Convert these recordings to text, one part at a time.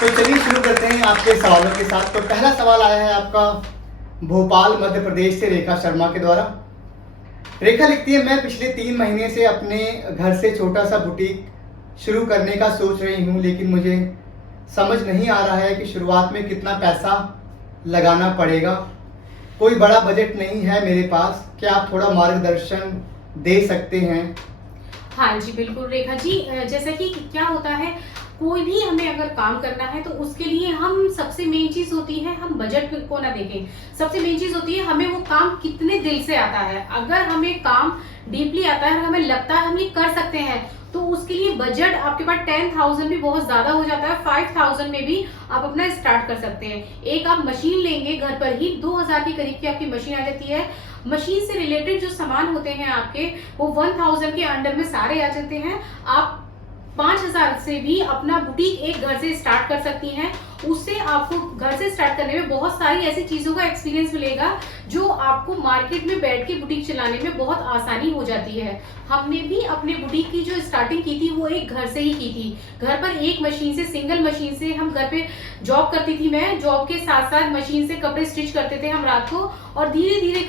तो चलिए शुरू करते हैं आपके सवालों के साथ। तो पहला सवाल आया है आपका भोपाल मध्य प्रदेश से रेखा शर्मा के द्वारा। रेखा लिखती है, मैं पिछले 3 महीने से अपने घर से छोटा सा बुटीक शुरू करने का सोच रही हूँ, लेकिन मुझे समझ नहीं आ रहा है कि शुरुआत में कितना पैसा लगाना पड़ेगा। कोई बड़ा बजट नहीं है मेरे पास, क्या आप थोड़ा मार्गदर्शन दे सकते हैं? हाँ जी, बिल्कुल रेखा जी। जैसा कि क्या होता है, कोई भी हमें अगर काम करना है तो उसके लिए हम सबसे मेन चीज होती है, हम बजट को ना देखें। सबसे मेन चीज होती है हमें वो काम कितने दिल से आता है। अगर हमें काम डीपली आता है और हमें लगता है हम ये कर सकते हैं, तो उसके लिए बजट आपके पास 10,000 भी बहुत ज्यादा हो जाता है। 5,000 में भी आप अपना स्टार्ट कर सकते हैं। एक आप मशीन लेंगे घर पर ही, 2,000 के करीब की आपकी मशीन आ जाती है। मशीन से रिलेटेड जो सामान होते हैं आपके, वो 1,000 के अंडर में सारे आ जाते हैं। आप 5,000 से भी अपना बुटीक एक घर से स्टार्ट कर सकती हैं। उससे आपको घर से स्टार्ट करने में बहुत सारी ऐसी चीजों का एक्सपीरियंस मिलेगा जो आपको मार्केट में बैठ के बुटीक चलाने में बहुत आसानी हो जाती है। हमने भी अपने बुटीक की जो स्टार्टिंग की थी वो एक घर से ही की थी। घर पर एक मशीन से, सिंगल मशीन से हम घर पे जॉब करती थी। मैं जॉब के साथ साथ मशीन से कपड़े स्टिच करते थे हम रात को, और धीरे धीरे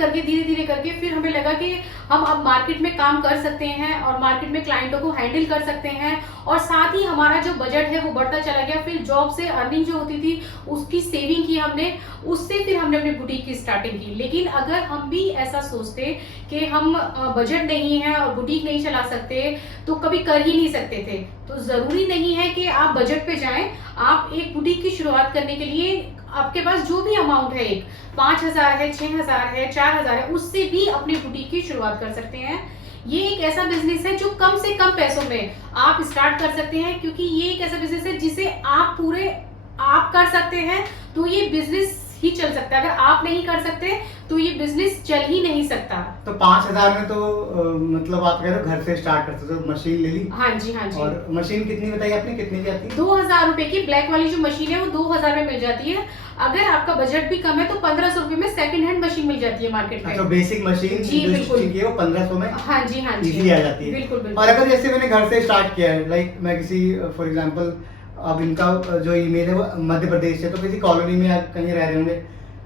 करके फिर हमें लगा कि हम अब मार्केट में काम कर सकते हैं और मार्केट में क्लाइंटों को हैंडल कर सकते हैं, और साथ ही हमारा जो बजट है वो बढ़ता चला गया। फिर जॉब से अर्निंग जो होती थी उसकी सेविंग की हमने, उससे फिर हमने अपने बुटीक की स्टार्टिंग की। लेकिन अगर हम भी ऐसा सोचते कि हम बजट नहीं है और बुटीक नहीं चला सकते, तो कभी कर ही नहीं सकते थे। तो जरूरी नहीं है कि आप बजट पे जाएं। आप एक बुटीक की शुरुआत करने के लिए आपके पास जो भी अमाउंट है, एक 5,000 है, 6,000 है, 4,000 है, उससे भी अपनी बुटीक की शुरुआत कर सकते हैं। ये एक ऐसा बिजनेस है जो कम से कम पैसों में आप स्टार्ट कर सकते हैं, क्योंकि ये एक ऐसा बिजनेस है जिसे आप पूरे आप कर सकते हैं तो ये बिजनेस ही चल सकता है। अगर आप नहीं कर सकते तो ये बिजनेस चल ही नहीं सकता। तो 5,000 में तो मतलब आप कह रहे हो घर से स्टार्ट करते हो, तो मशीन ले ली। हाँ जी, हाँ जी। और मशीन कितनी बताई आपने, कितने की आती है? 2,000 रुपए की ब्लैक वाली जो मशीन है वो 2,000 में मिल जाती है। अगर आपका बजट भी कम है तो 1,500 रुपए में सेकंड हैंड मशीन मिल जाती है मार्केट में। तो बेसिक मशीन जी जो बिल्कुल, स्टिचिंग की है वो 1,500 में हाँ जी, हाँ जी, इजीली आ जाती है। बिल्कुल बिल्कुल। और अगर जैसे मैंने घर से स्टार्ट किया है, लाइक मैं किसी फॉर एग्जांपल, अब इनका जो ईमेल है वो मध्य प्रदेश से, तो किसी कॉलोनी में या कहीं रह रहे होंगे,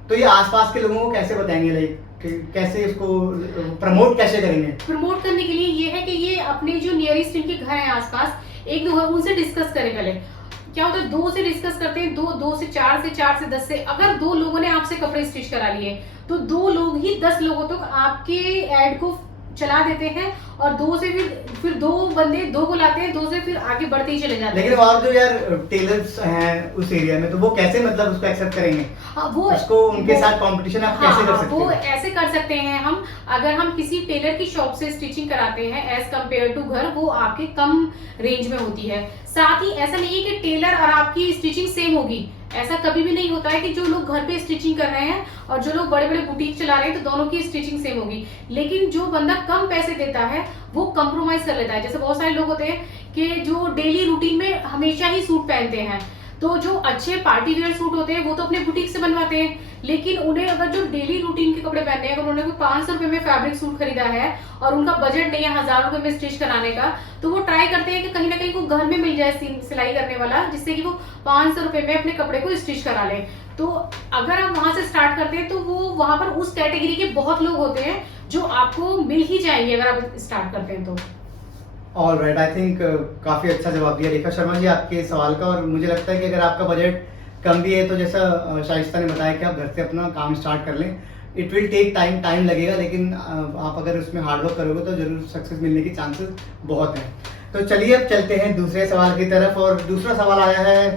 तो ये आसपास के लोगों को कैसे बताएंगे, लाइक कैसे इसको प्रमोट कैसे करेंगे? प्रमोट करने के लिए ये है कि ये अपने जो नियरेस्ट इनके घर है आसपास, एक दो उनसे डिस्कस करें पहले। क्या होता है, 2 से डिस्कस करते हैं, 2 से 4 से 4 से 10 से। अगर 2 लोगों ने आपसे कपड़े स्टिच करा लिए तो 2 लोग ही 10 लोगों तक आपके एड को चला देते हैं, और 2 से फिर 2 बंदे 2 को लाते हैं, 2 से फिर आगे बढ़ते ही चले जाते हैं। लेकिन और जो यार टेलर्स हैं उस एरिया में, तो वो कैसे मतलब उसको एक्सेप्ट करेंगे? वो उसको उनके साथ कंपटीशन आप कैसे कर सकते वो हो? ऐसे कर सकते हैं हम, अगर हम किसी टेलर की शॉप से स्टिचिंग कराते हैं एज कम्पेयर टू घर, वो आपके कम रेंज में होती है। साथ ही ऐसा नहीं है कि टेलर और आपकी स्टिचिंग सेम होगी। ऐसा कभी भी नहीं होता है कि जो लोग घर पे स्टिचिंग कर रहे हैं और जो लोग बड़े बड़े बुटीक चला रहे हैं तो दोनों की स्टिचिंग सेम होगी। लेकिन जो बंदा कम पैसे देता है वो कंप्रोमाइज कर लेता है। जैसे बहुत सारे लोग होते हैं कि जो डेली रूटीन में हमेशा ही सूट पहनते हैं, तो जो अच्छे पार्टी वेयर सूट होते हैं वो तो अपने बुटीक से बनवाते हैं। लेकिन उन्हें अगर जो डेली रूटीन के कपड़े पहनने हैं, अगर उन्होंने 500 रुपए में फैब्रिक सूट खरीदा है और उनका बजट नहीं है 1,000 रुपए में स्टिच कराने का, तो वो ट्राई करते हैं कि कहीं ना कहीं वो घर में मिल जाए सिलाई करने वाला, जिससे कि वो 500 रुपए में अपने कपड़े को स्टिच करा ले। तो अगर आप वहां से स्टार्ट करते हैं तो वो वहां पर उस कैटेगरी के बहुत लोग होते हैं जो आपको मिल ही जाएंगे अगर आप स्टार्ट करते हैं तो। ऑल राइट, आई थिंक काफ़ी अच्छा जवाब दिया रेखा शर्मा जी आपके सवाल का। और मुझे लगता है कि अगर आपका बजट कम भी है तो जैसा शाइस्ता ने बताया कि आप घर से अपना काम स्टार्ट कर लें। इट विल टेक टाइम लगेगा, लेकिन आप अगर उसमें हार्डवर्क करोगे तो जरूर सक्सेस मिलने के चांसेस बहुत हैं। तो चलिए अब चलते हैं दूसरे सवाल की तरफ। और दूसरा सवाल आया है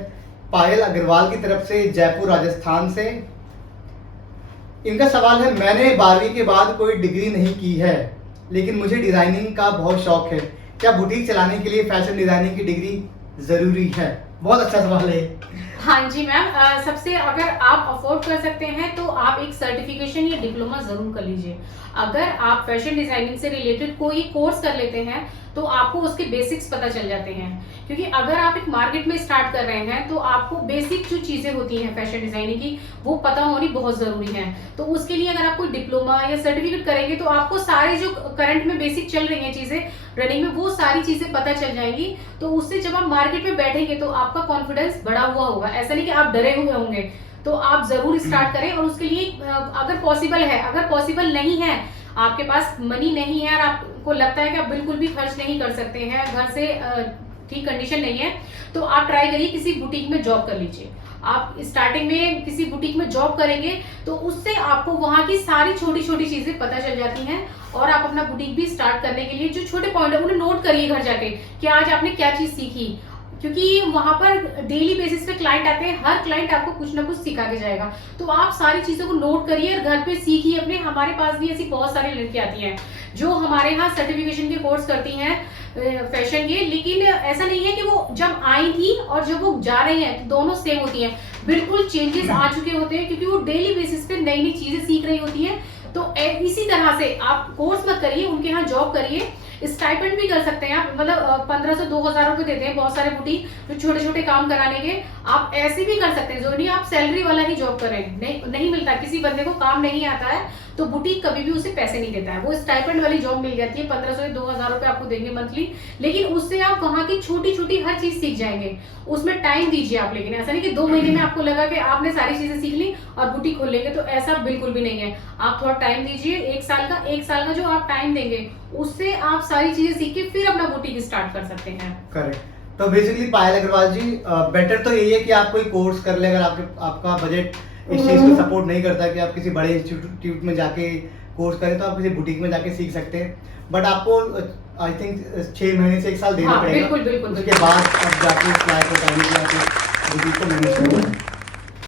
पायल अग्रवाल की तरफ से, जयपुर राजस्थान से। इनका सवाल है, मैंने 12वीं के बाद कोई डिग्री नहीं की है, लेकिन मुझे डिजाइनिंग का बहुत शौक है, क्या बुटीक चलाने के लिए फैशन डिजाइनिंग की डिग्री जरूरी है? बहुत अच्छा सवाल है। हाँ जी मैम, सबसे अगर आप अफोर्ड कर सकते हैं तो आप एक सर्टिफिकेशन या डिप्लोमा जरूर कर लीजिए। अगर आप फैशन डिजाइनिंग से रिलेटेड कोई कोर्स कर लेते हैं तो आपको उसके बेसिक्स पता चल जाते हैं। क्योंकि अगर आप एक मार्केट में स्टार्ट कर रहे हैं तो आपको बेसिक जो चीजें होती हैं फैशन डिजाइनिंग की वो पता होनी बहुत जरूरी है। तो उसके लिए अगर आप कोई डिप्लोमा या सर्टिफिकेट करेंगे तो आपको सारे जो करंट में बेसिक चल रही हैं चीजें रनिंग में, वो सारी चीजें पता चल जाएंगी। तो उससे जब आप मार्केट में बैठेंगे तो आपका कॉन्फिडेंस बढ़ा हुआ होगा, ऐसा नहीं कि आप डरे हुए होंगे, तो आप जरूर स्टार्ट करें। और उसके लिए अगर पॉसिबल है, अगर पॉसिबल नहीं है, आपके पास मनी नहीं है और आपको लगता है कि आप बिल्कुल भी खर्च नहीं कर सकते हैं, घर से ठीक कंडीशन नहीं है, तो आप ट्राई करिए किसी बुटीक में जॉब कर लीजिए। आप स्टार्टिंग में किसी बुटीक में जॉब करेंगे तो उससे आपको वहां की सारी छोटी छोटी चीजें पता चल जाती हैं, और आप अपना बुटीक भी स्टार्ट करने के लिए जो छोटे पॉइंट है उन्हें नोट करिए घर जाके कि आज आपने क्या चीज सीखी, क्योंकि वहां पर डेली बेसिस पे क्लाइंट आते हैं, हर क्लाइंट आपको कुछ ना कुछ सिखा के जाएगा। तो आप सारी चीजों को नोट करिए और घर पे सीखिए अपने। हमारे पास भी ऐसी बहुत सारी लड़कियां आती हैं जो हमारे यहाँ सर्टिफिकेशन के कोर्स करती हैं फैशन के, लेकिन ऐसा नहीं है कि वो जब आई थी और जब वो जा रही हैं तो दोनों सेम होती हैं, बिल्कुल चेंजेस आ चुके होते हैं, क्योंकि वो डेली बेसिस पे नई नई चीजें सीख रही होती हैं। तो इसी तरह से आप कोर्स मत करिए, उनके यहाँ जॉब करिए, स्टाइपेंड भी कर सकते हैं आप, मतलब 1500 से 2000 रुपए देते हैं बहुत सारे बुटीक जो छोटे छोटे काम कराने के। आप ऐसे भी कर सकते हैं, जरूरी नहीं आप सैलरी वाला ही जॉब करें, नहीं मिलता, किसी बंदे को काम नहीं आता है तो बुटीक कभी भी उसे पैसे नहीं देता है, वो स्टाइपेंड वाली जॉब मिल जाती है, 1500 से 2000 रुपए आपको देंगे मंथली, लेकिन उससे आप वहां की छोटी छोटी हर चीज सीख जाएंगे। उसमें टाइम दीजिए आप, लेकिन ऐसा नहीं कि 2 महीने में आपको लगा कि आपने सारी चीजें सीख ली और बुटीक खोल लेंगे, तो ऐसा बिल्कुल भी नहीं है। आप थोड़ा टाइम दीजिए, 1 साल का जो आप टाइम देंगे उससे आप सारी चीजें सीख के फिर अपना बुटीक स्टार्ट कर सकते हैं। करेक्ट। तो बेसिकली पायल अग्रवाल जी, बेटर तो यही है कि आप कोई कोर्स कर ले, अगर आपका बजट इस चीज को सपोर्ट नहीं करता कि आप किसी बड़े इंस्टीट्यूट में जाके कोर्स करें, तो आप किसी बुटीक में जाके सीख सकते हैं। बट आपको आई थिंक 6 महीने से 1 साल देना पड़ेगा, बिल्कुल बिल्कुल, उसके बाद आप जाके इस लायक हो पाएंगे कि आप बुटीक को मैनेज करें।